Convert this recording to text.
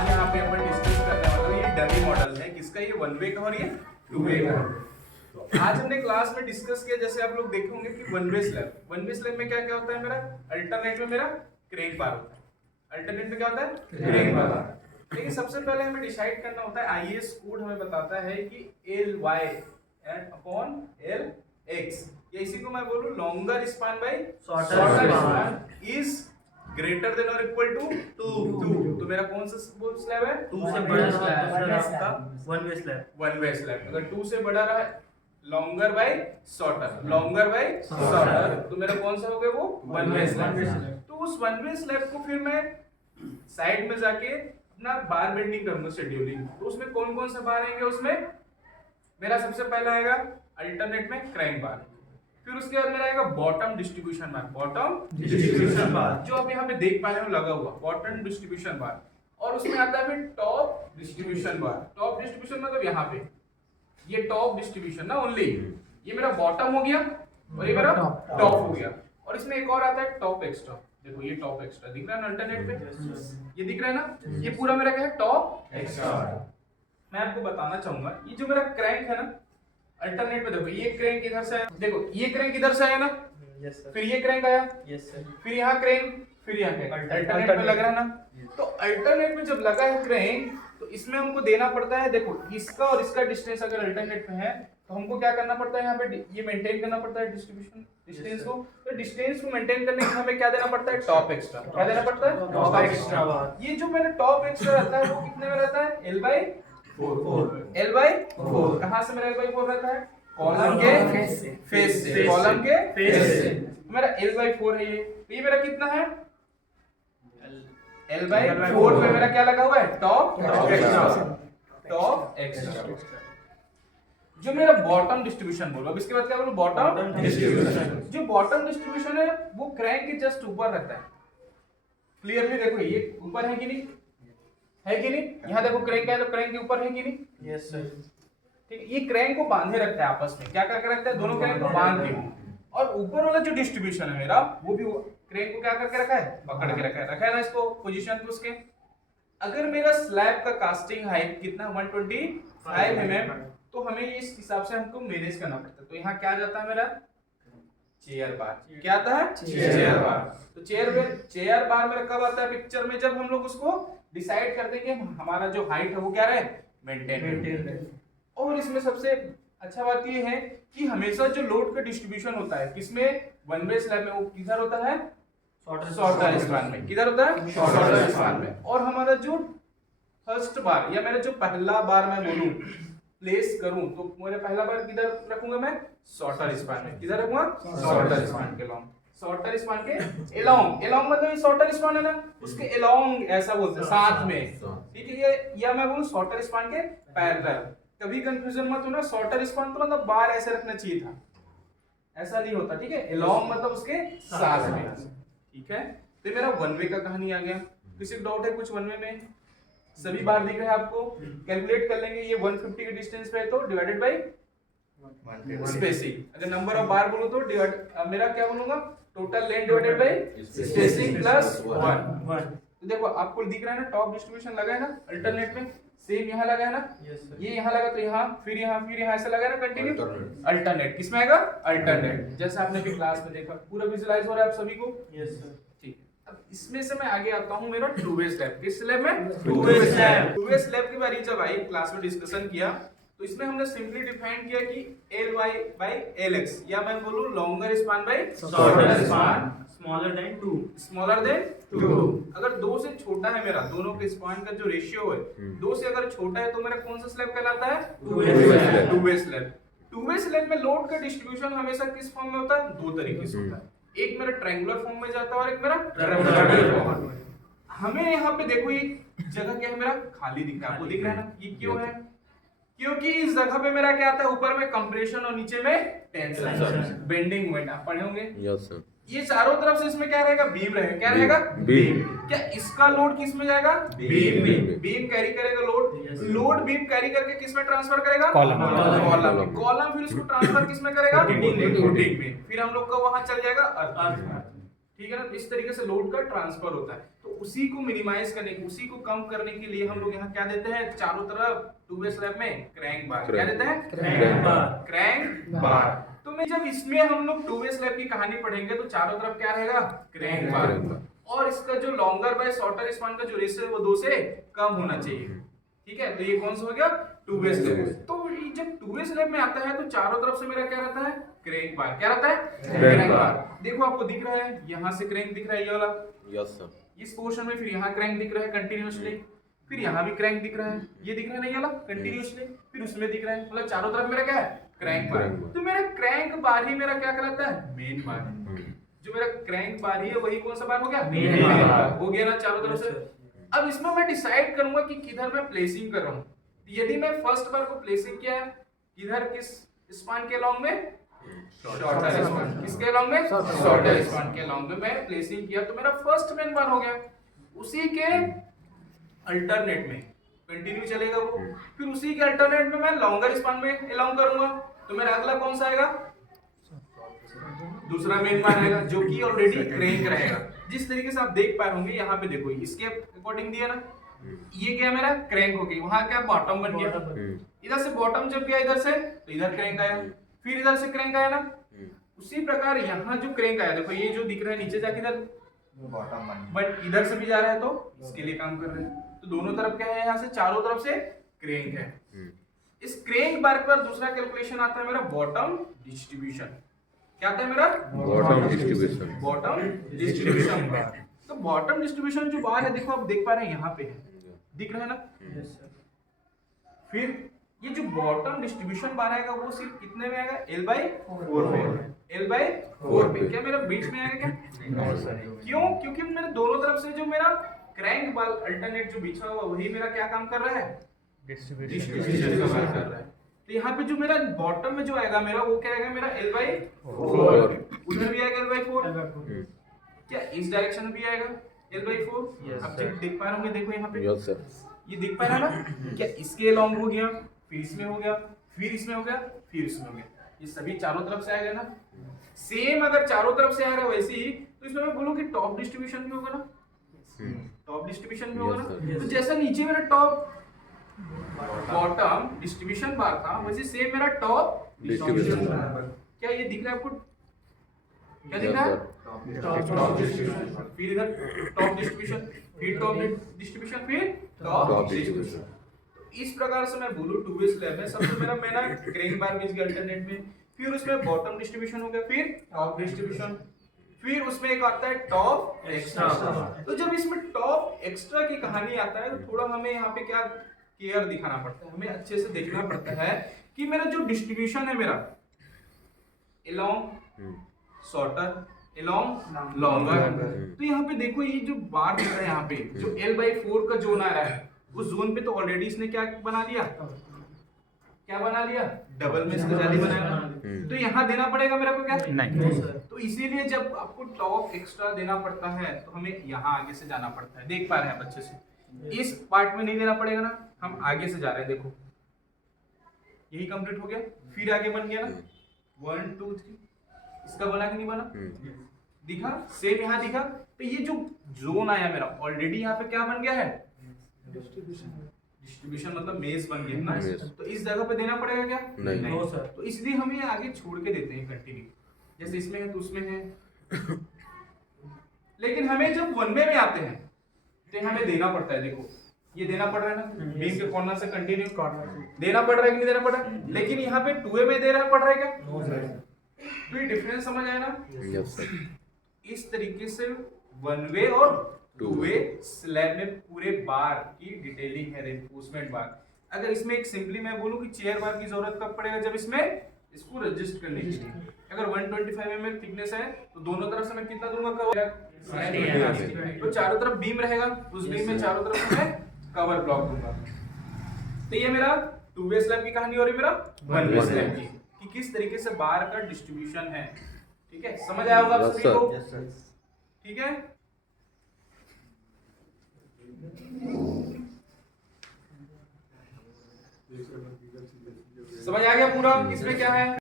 आज यहाँ पे अपन डिस्कस करने वाला हूँ, ये डमी मॉडल है किसका, ये वन वे का और ये टू वे का। तो आज हमने क्लास में डिस्कस किया, जैसे आप लोग देखे होंगे कि वन वे स्लैब में क्या क्या होता है, मेरा अल्टरनेट में मेरा क्रैंक बार होता है। अल्टरनेट में क्या होता है, क्रैंक बार। लेकिन सबसे पहले हमें डिसाइड करना होता है, आईएएस कोड हमें बताता है कि l y upon l x, या इसी को मैं बोलूं longer span by shorter span is greater than और इक्वल टू 2। तो मेरा कौन सा स्लैब है, 2 से बड़ा स्लैब आपका वन वे स्लैब। अगर 2 से बड़ा रहा longer by shorter, longer by shorter, तो मेरा कौन सा हो गया वो वन वे स्लैब। तो उस वन वे स्लैब को फिर मैं साइड में जाके अपना बार बेंडिंग करूंगा, शेड्यूलिंग। तो उसमें कौन कौन सा बार आएंगे, उसमें मेरा सबसे पहला आएगा अल्टरनेट में क्रैंक बार, फिर उसके बाद मेरा आएगा बॉटम डिस्ट्रीब्यूशन बार, बॉटम डिस्ट्रीब्यूशन बार जो अभी यहाँ पे देख पा रहे हो लगा हुआ बॉटम डिस्ट्रीब्यूशन बार। और उसमें आता है फिर टॉप डिस्ट्रीब्यूशन बार। टॉप डिस्ट्रीब्यूशन मतलब यहाँ पे ये टॉप डिस्ट्रीब्यूशन ना ओनली, ये मेरा बॉटम हो गया और ये मेरा टॉप हो गया। और इसमें एक और आता है टॉप एक्स्ट्रा, देखो ये टॉप एक्स्ट्रा दिख रहा है ना अल्टरनेट पे, ये दिख रहा है ना, ये पूरा मेरा क्या है टॉप एक्स्ट्रा। मैं आपको बताना चाहूंगा ये जो मेरा क्रैंक है ना अल्टरनेट पे, देखो ये क्रैंक इधर से आया, देखो ये क्रैंक इधर से आया ना, फिर ये क्रैंक आया, फिर यहाँ क्रैंक, फिर यहाँ क्रैंक, अल्टरनेट पे लग रहा है ना। तो अल्टरनेट में जब लगा है क्रैंक, तो इसमें हमको देना पड़ता है, देखो इसका और इसका डिस्टेंस अगर अल्टरनेट पे है तो हमको क्या करना पड़ता है, यहाँ पे ये मेंटेन करना पड़ता है डिस्ट्रीब्यूशन डिस्टेंस को। तो डिस्टेंस को मेंटेन करने के लिए हमें क्या देना पड़ता है, टॉप एक्स्ट्रा। क्या देना पड़ता है, टॉप एक्स्ट्रा। ये जो मेरा टॉप एक्स्ट्रा रहता है वो कितने में रहता है, L by 4। कहां से मेरा L by 4 रहता है, कॉलम के फेस से, कॉलम के फेस से। मेरा L by 4 है ये, तो ये मेरा कितना है, L by 4 पे मेरा क्या लगा हुआ है, टॉप एक्स्ट्रा। टॉप एक्स्ट्रा जो मेरा बॉटम डिस्ट्रीब्यूशन बोलो, अब इसके बाद क्या बोलो, बॉटम डिस्ट्रीब्यूशन। जो बॉटम डिस्ट्रीब्यूशन है वो क्रैंक के जस्ट ऊपर रहता है। क्लियरली देखो ये ऊपर है कि नहीं, है कि नहीं, यहाँ देखो क्रैंक है तो क्रैंक के ऊपर है कि नहीं, यस सर। ठीक है, ये क्रैंक को बांधे रखता है आपस में, क्या करके रखता है, दोनों क्रैंक को बांध के। और ऊपर वाला जो डिस्ट्रीब्यूशन है मेरा वो भी क्रैंक को क्या करके रखा है, पकड़ के रखा है ना इसको पोजीशन पे उसके। अगर मेरा स्लैब का कास्टिंग हाइट कितना 125 mm, तो हमें इस हिसाब से हमको मैनेज करना पड़ता है। तो यहाँ क्या जाता है मेरा, चेयर बार। क्या आता है, चेयर बार। तो चेयर बार मेरा कब आता है पिक्चर में, जब हम लोग उसको डिसाइड कर देंगे हमारा जो हाइट है वो क्या रहे, मेंटेन। और इसमें सबसे अच्छा बात ये है कि हमेशा जो लोड का डिस्ट्रीब्यूशन होता है किसमें, वन वे स्लैब में, वो किधर होता है, शॉर्टर स्पान में। किधर होता है, शॉर्टर स्पान में। और हमारा जो फर्स्ट बार या मेरा जो पहला बार मैं बोलूं प्लेस करूं, तो मेरा पहला बार किधर रखूंगा मैं, शॉर्टर स्पान में। किधर रखूंगा, शॉर्टर स्पान के लॉन्ग, शॉर्टर स्पान के एलोंग। एलोंग मतलब ये शॉर्टर स्पान है ना, उसके एलोंग ऐसा बोलते हैं, साथ में, ठीक है। ये या मैं बोलूं शॉर्टर स्पान के पैरेलल। कभी कंफ्यूजन मत होना, शॉर्टर स्पान तो मतलब बार ऐसे रखना चाहिए था, ऐसा नहीं होता, ठीक है। एलोंग मतलब उसके साथ में, ठीक है। तो मेरा वन वे का कहानी आ गया। किसी को डाउट है कुछ वन वे में, सभी बार दिख रहे हैं आपको, कैलकुलेट कर लेंगे। ये 150 के डिस्टेंस पे है तो डिवाइडेड बाय स्पेसिंग। अगर नंबर ऑफ बार बोलो तो मेरा क्या बोलूंगा, total length divided by spacing plus 1। तो देखो आपको दिख रहा है ना, टॉप डिस्ट्रीब्यूशन लगा है ना अल्टरनेट में, सेम यहाँ लगा है ना, ये यहाँ लगा तो यहाँ, फिर यहाँ ऐसा लगा है ना, कंटिन्यू अल्टरनेट। किसमें आएगा, अल्टरनेट। जैसे आपने भी क्लास में देखा, पूरा विजुअलाइज हो रहा है आप सभी को, यस सर। ठीक है। अब इसमें से मैं आगे आता हूँ मेरा टू वे स्लैब। किस स्लैब में, two way slab. Two way slab की बारी जब आई, क्लास में डिस्कशन किया, तो इसमें हमने सिंपली डिफाइन किया कि Ly by Lx, या मैं बोलूं longer span by shorter span, smaller than 2। Smaller than 2। अगर 2 से छोटा है मेरा, दोनों के स्पान का जो रेशियो है 2 से अगर छोटा है, तो मेरा कौन सा स्लैब कहलाता है, two way slab. Two way slab में लोड का डिस्ट्रीब्यूशन हमेशा किस फॉर्म में होता है, दो तरीके से होता है। एक मेरा ट्रायंगुलर फॉर्म में जाता है और एक मेरा रेक्टेंगुलर फॉर्म में। हमें यहाँ पे देखो ये जगह क्या है, मेरा खाली दिख रहा है, आपको दिख रहा है ना, ये क्यों है, क्योंकि इस जगह पे मेरा क्या आता है, ऊपर में कंप्रेशन और नीचे में टेंशन, बेंडिंग मोमेंट। आप पढ़े होंगे, यस सर। ये चारों तरफ से इसमें क्या रहेगा, बीम रहेगा। क्या रहेगा, बीम। क्या इसका लोड किस में जाएगा, बीम में। बीम कैरी करेगा लोड, लोड बीम कैरी करके किस में ट्रांसफर करेगा, कॉलम। कॉलम फिर उसको ट्रांसफर किस में करेगा, फुटिंग में। फिर हम लोग का वहां चल जाएगा अर्थ। ठीक है ना। इस तरीके से लोड का ट्रांसफर होता है। तो उसी को मिनिमाइज करने, उसी को कम करने के लिए हम लोग यहाँ क्या देते हैं, चारों तरफ टू वे स्लैब में क्रैंक बार। क्या देते हैं? क्रैंक बार। क्रैंक बार। तो मैं जब इसमें हम लोग टू वे स्लैब की कहानी पढ़ेंगे तो चारों तरफ क्या रहेगा, क्रैंक बार। और इसका जो लॉन्गर बाय शॉर्टर स्पान का जो रेशियो है वो 2 से कम होना चाहिए। ठीक है, तो ये कौन सा हो गया, टू वे स्लैब। तो ये जब टू वे स्लैब में आता है तो चारों तरफ से मेरा क्या रहता है, क्रैंक बार। क्या रहता है, क्रैंक बार। देखो आपको दिख रहा है, यहाँ से क्रैंक दिख रहा है ये वाला, यस सर। इस पोर्शन में, फिर यहाँ क्रैंक दिख रहा है कंटिन्यूअसली, फिर यहाँ भी क्रैंक दिख रहा है, ये दिख रहा है नहीं वाला कंटिन्यूअसली, फिर उसमें दिख रहा है, मतलब चारों तरफ मेरा क्या है, क्रैंक बार। तो मेरा क्रैंक बार ही मेरा क्या कहलाता है, मेन बार। जो मेरा क्रैंक बार ही है वही कौन सा बार हो गया, मेन बार हो गया ना चारों तरफ से। अब इसमें मैं डिसाइड करूंगा कि किधर मैं प्लेसिंग कर रहा हूँ। यदि मैं फर्स्ट बार को प्लेसिंग किया है किधर, किस स्पान के लॉन्ग में, शॉर्टर स्पान। किसके लॉन्ग में, शॉर्टर स्पान के लॉन्ग में मैं प्लेसिंग किया, तो मेरा फर्स्ट मेन बार हो गया। उसी के अल्टरनेट में कंटिन्यू चलेगा वो, फिर उसी के अल्टरनेट में मैं लॉन्गर स्पान में अलोंग करूंगा, तो मेरा अगला कौन सा आएगा, दूसरा मेन बार आएगा, जो कि ऑलरेडी क्रैंक रहेगा। जिस तरीके से आप देख पाए होंगे यहाँ पे, देखो इसके अकॉर्डिंग दिया ना, ये क्या मेरा क्रैंक हो गई, वहां क्या बॉटम बन गया, इधर से बॉटम जब गया इधर से तो इधर क्रैंक आया, फिर इधर से क्रैंक आया ना। उसी प्रकार यहाँ जो क्रैंक आया, देखो ये जो दिख रहा है नीचे जाके इधर बॉटम बन, बट इधर से भी जा रहा है तो इसके लिए काम कर रहे हैं। तो दोनों तरफ क्या है, यहाँ से चारों तरफ से क्रैंक है। इस क्रैंक बार पर दूसरा कैलकुलेशन आता है मेरा बॉटम डिस्ट्रीब्यूशन। क्या आता है मेरा, बॉटम डिस्ट्रीब्यूशन। बॉटम डिस्ट्रीब्यूशन बार। तो बॉटम डिस्ट्रीब्यूशन जो बार है, देखो आप देख पा रहे हैं यहाँ पे है, दिख रहा है ना। फिर ये जो बॉटम डिस्ट्रीब्यूशन बार आएगा वो सिर्फ कितने में आएगा, L/4 में, L/4 में। क्या मेरा बीच में आएगा क्या, क्यों, क्योंकि मेरे दोनों तरफ से जो मेरा क्रैंक बार अल्टरनेट जो बिछा हुआ वही मेरा क्या काम कर रहा है, डिस्ट्रीब्यूशन का काम कर रहा है। तो यहाँ पे जो मेरा बॉटम में जो आएगा मेरा, वो क्या आएगा मेरा L/4, उधर भी आएगा L/4, क्या इस डायरेक्शन में भी आएगा L/4। अब देख पा रहे होंगे, देखो यहाँ पे, यस सर। ये दिख पा रहा है ना, क्या इसके लॉन्ग हो गया, फिर इसमें हो गया, फिर इसमें हो गया, फिर इसमें हो गया, ये सभी चारों तरफ से आएगा ना। सेम अगर चारों तरफ से आ रहा है वैसे ही, तो इसमें मैं बोलूं कि टॉप डिस्ट्रीब्यूशन भी होगा ना, टॉप डिस्ट्रीब्यूशन भी होगा ना। तो जैसा नीचे मेरा टॉप बॉटम डिस्ट्रीब्यूशन बार था, वैसे सेम मेरा टॉप डिस्ट्रीब्यूशन बार। क्या ये दिख रहा है आपको, क्या दिख रहा है, टॉप डिस्ट्रीब्यूशन, फिर इधर टॉप डिस्ट्रीब्यूशन, फिर टॉप डिस्ट्रीब्यूशन, फिर टॉप डिस्ट्रीब्यूशन। इस प्रकार से मैं बोलूं टू वे स्लैब में सबसे मेरा मेना क्रैंक बार बीच के अल्टरनेट में, फिर उसमें बॉटम डिस्ट्रीब्यूशन हो गया, फिर टॉप डिस्ट्रीब्यूशन, फिर उसमें एक आता है टॉप एक्स्ट्रा। तो जब इसमें टॉप एक्स्ट्रा की कहानी आता है तो थोड़ा हमें यहाँ पे क्या केयर दिखाना पड़ता है, हमें अच्छे से देखना पड़ता है कि मेरा जो डिस्ट्रीब्यूशन है मेरा अलोंग शॉर्टर, अलोंग लॉन्गर। तो यहाँ पे देखो ये जो बार दिख रहा है यहाँ पे, जो L/4 का जोन आ रहा है, उस जोन पे तो ऑलरेडी इसने क्या बना दिया, क्या बना लिया, डबल में इसका जाली बनाया। तो यहाँ देना पड़ेगा मेरे को क्या, नहीं। तो इसीलिए जब आपको टॉप एक्स्ट्रा देना पड़ता है तो हमें यहाँ आगे से जाना पड़ता है। देख पा रहे हैं अच्छे से, इस पार्ट में नहीं देना पड़ेगा ना, हम आगे से जा रहे हैं। देखो यही कंप्लीट हो गया, फिर आगे बन गया ना 1 2 3, इसका बना कि नहीं बना, दिखा सेम यहाँ दिखा। तो ये जो जोन आया मेरा ऑलरेडी यहाँ पे क्या बन गया है, डिस्ट्रीब्यूशन मतलब मेज बन गया ना। तो इस जगह पे देना पड़ेगा क्या, नहीं सर। तो इसलिए हम ये आगे छोड़ के देते हैं कंटिन्यू, जैसे इसमें है तो उसमें है। लेकिन हमें जब वन वे में आते हैं तो हमें देना पड़ता है। देखो ये देना पड़ रहा है ना, बीम के कॉर्नर से कंटिन्यू देना पड़ रहा है कि नहीं देना पड़ रहा है, लेकिन यहाँ पे टू वे में दे रहा पड़ रहा है क्या, तो ये डिफरेंस समझ आया ना। Yes sir. इस तरीके से वन वे और टू वे स्लैब में पूरे बार की डिटेलिंग है, रेनफोर्समेंट बार। अगर इसमें एक सिंपली मैं बोलूं कि चेयर बार की जरूरत कब पड़ेगा, जब इसमें इसको रजिस्ट करने के लिए अगर 125 mm थिकनेस है तो दोनों तरफ से मैं कितना दूंगा कवर, तो चारों तरफ बीम रहेगा, उस बीम में चारों तरफ मैं कवर ब्लॉक दूंगा। तो ये मेरा टू वे स्लैब की कहानी हो रही, मेरा वन वे स्लैब की, कि किस तरीके से बार का डिस्ट्रीब्यूशन है। ठीक है, समझ आया होगा आप सभी को, ठीक है। समझ आ गया पूरा इसमें क्या है।